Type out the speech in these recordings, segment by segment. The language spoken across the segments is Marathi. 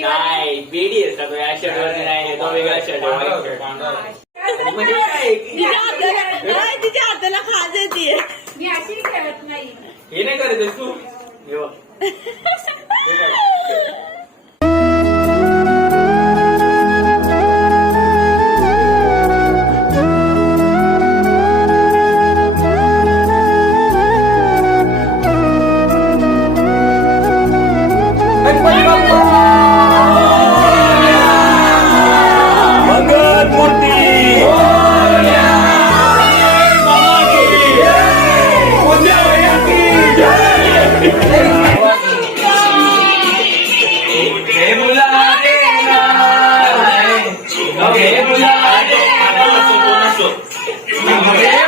नाही बेडी आहे का तो या शर्ट वरती नाही तो वेगळा शर्ट म्हणजे काय तिच्या हाताला खाज येते मी अशी खेळत नाही. हे नाही करत तू. हे बघ. हे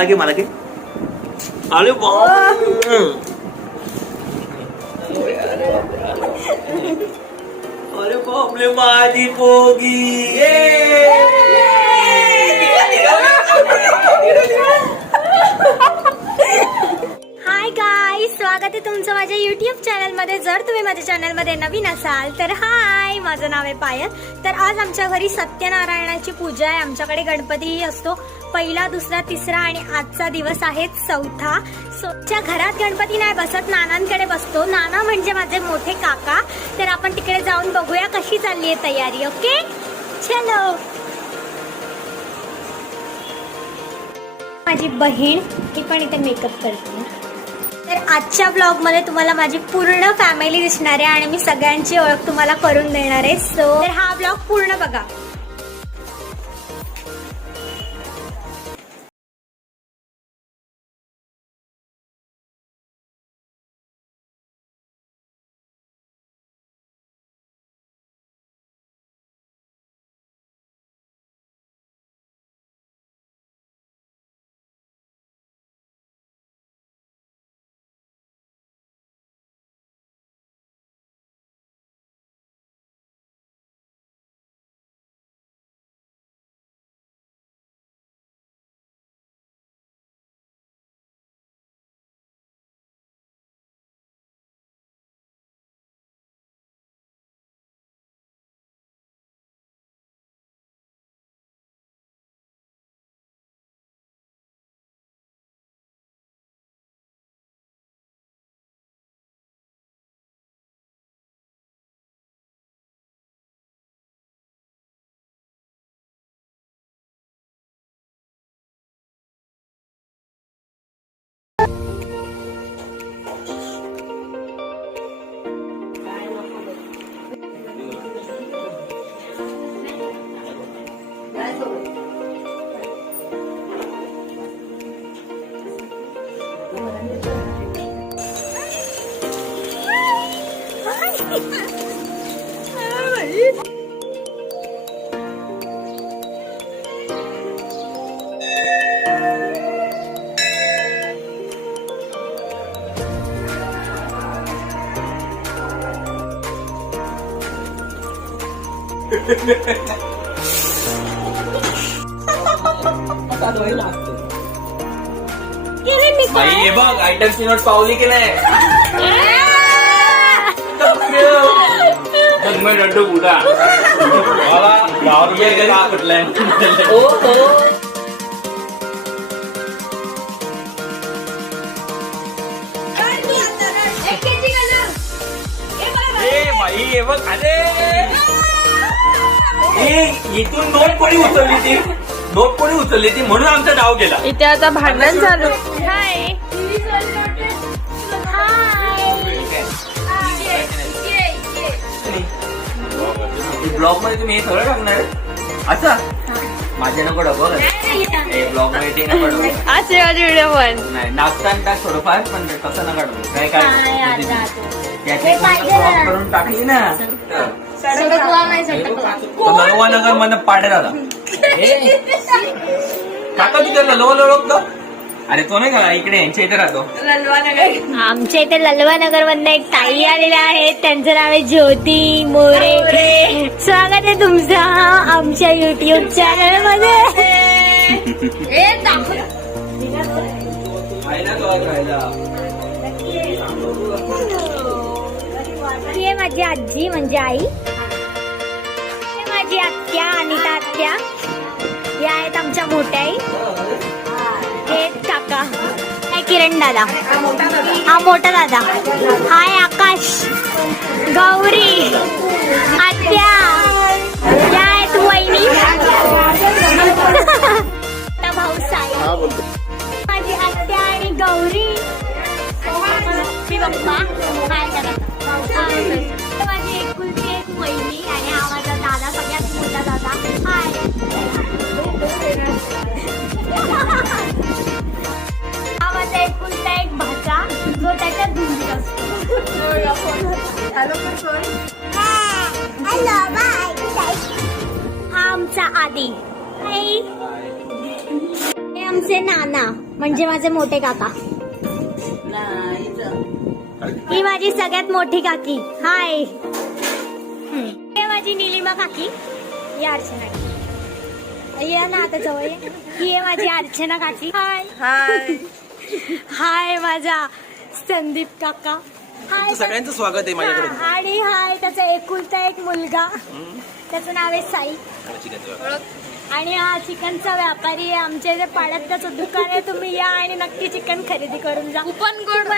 दादाला साईडला ठीक आहे ठीक आहे मला घे मला घे अरे बाप अरे बापले माझी पोगी स्वागत आहे तुमचं माझ्या युट्यूब चॅनलमध्ये जर तुम्ही माझ्या चॅनलमध्ये नवीन असाल तर हाय माझं नाव आहे पायल. तर आज आमच्या घरी सत्यनारायणाची पूजा आहे. आमच्याकडे गणपतीही असतो. पहिला दुसरा तिसरा आणि आजचा दिवस आहे चौथा. सोच्या घरात गणपती नाही बसत नानांकडे बसतो. नाना म्हणजे माझे मोठे काका. तर आपण तिकडे जाऊन बघूया कशी चालली आहे तयारी ओके? चलो. माझी बहीण ती पण इथे मेकअप करते. तर आजच्या ब्लॉगमध्ये तुम्हाला माझी पूर्ण फॅमिली दिसणार आहे आणि मी सगळ्यांची ओळख तुम्हाला करून देणार आहे. सो तर हा ब्लॉग पूर्ण बघा. हे बघ आयटमची नोट पावली की नाही? बुडा बाबा गाव रुपये कुठलाय ओ ओ. ए बाई हे बघ अरे. ए इथून नोट कोणी उचलली ती? नोट कोणी उचलली ती? म्हणून आमचा डाव गेला. इथे आता भांडण चालू. हाय. ब्लॉगमध्ये तुम्ही हे सगळं टाकणार असं? माझ्या नको डबल. हे ब्लॉगमध्ये ते नको डबल. असे माझे व्हिडिओ पण. नाही नाचताना टाक थोडंफार पण तसं नका डबल. काय काय? त्याची ब्लॉग. करून टाकली ना. नाही ललवा नगर मन पाडे दादा. काका तिथे ललवा लढवतो अरे तो नाही का इकडे यांच्या इथे राहतो. आमच्या इथे ललवा नगर मधनं एक ताई आलेल्या आहेत त्यांचं नाव आहे ज्योती मोरे. स्वागत आहे तुमचं आमच्या युट्यूब चॅनलमध्ये. तो ही आहे माझी आजी म्हणजे आई. माझी आत्या अनिता आत्या. या आहेत आमच्या मोठ्या आई हे काका. हे किरण दादा. हा मोठा दादा. हाय आकाश. गौरी. आत्या. या आहेत वहिनी. भाऊ साई. माझी आत्या आणि गौरी. मी पप्पा हाय करा हा आमचा आदी. हाय हे आमचे नाना म्हणजे माझे मोठे काका. ही माझी सगळ्यात मोठी काकी. हाय हे माझी निलिमा काकी. ही अर्चना काकी. या ना आता जवळ ये. ही आहे माझी अर्चना काकी. हाय हाय हाय माझा संदीप काका. हाय सगळ्यांचं स्वागत आहे माझ्याकडे हा, आणि हाय त्याचा एकुलता एक मुलगा. त्याचं नाव आहे साई. आणि हा चिकनचा व्यापारी आहे. आमच्या इथे पाड्यात त्याचं दुकान आहे. तुम्ही या आणि नक्की चिकन खरेदी करून जा. Coupon code.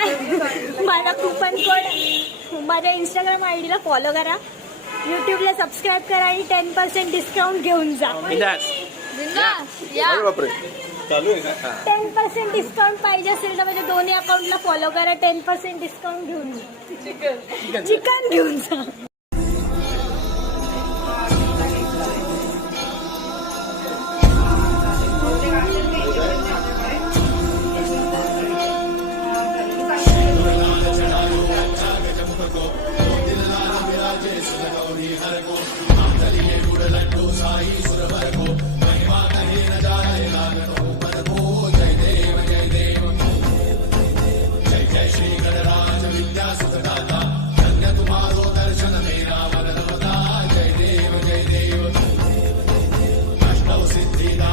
माझा कुपन कोड माझ्या इंस्टाग्राम आय डीला फॉलो करा. युट्यूबला सबस्क्राईब करा आणि टेन पर्सेंट डिस्काउंट घेऊन जा. टेन पर्सेंट डिस्काउंट पाहिजे असेल तर माझ्या दोन्ही अकाउंटला फॉलो करा टेन पर्सेंट डिस्काउंट घेऊन जा. चिकन घेऊन जा.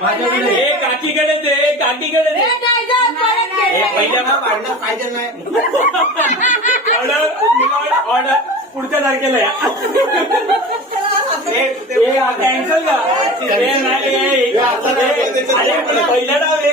मागे बघ हे काकीकडे दे काकीकडे दे. हे पहिल्या ऑर्डर ऑर्डर. पुढच्या तारखेला या. कॅन्सल का हे नाही, हे- हे- अरे, पण पहिला डाव आहे.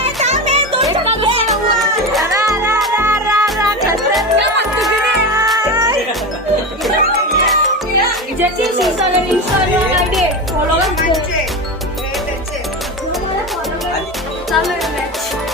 Jesse is on an Instagram ID. Follow us. Follow us. Follow us.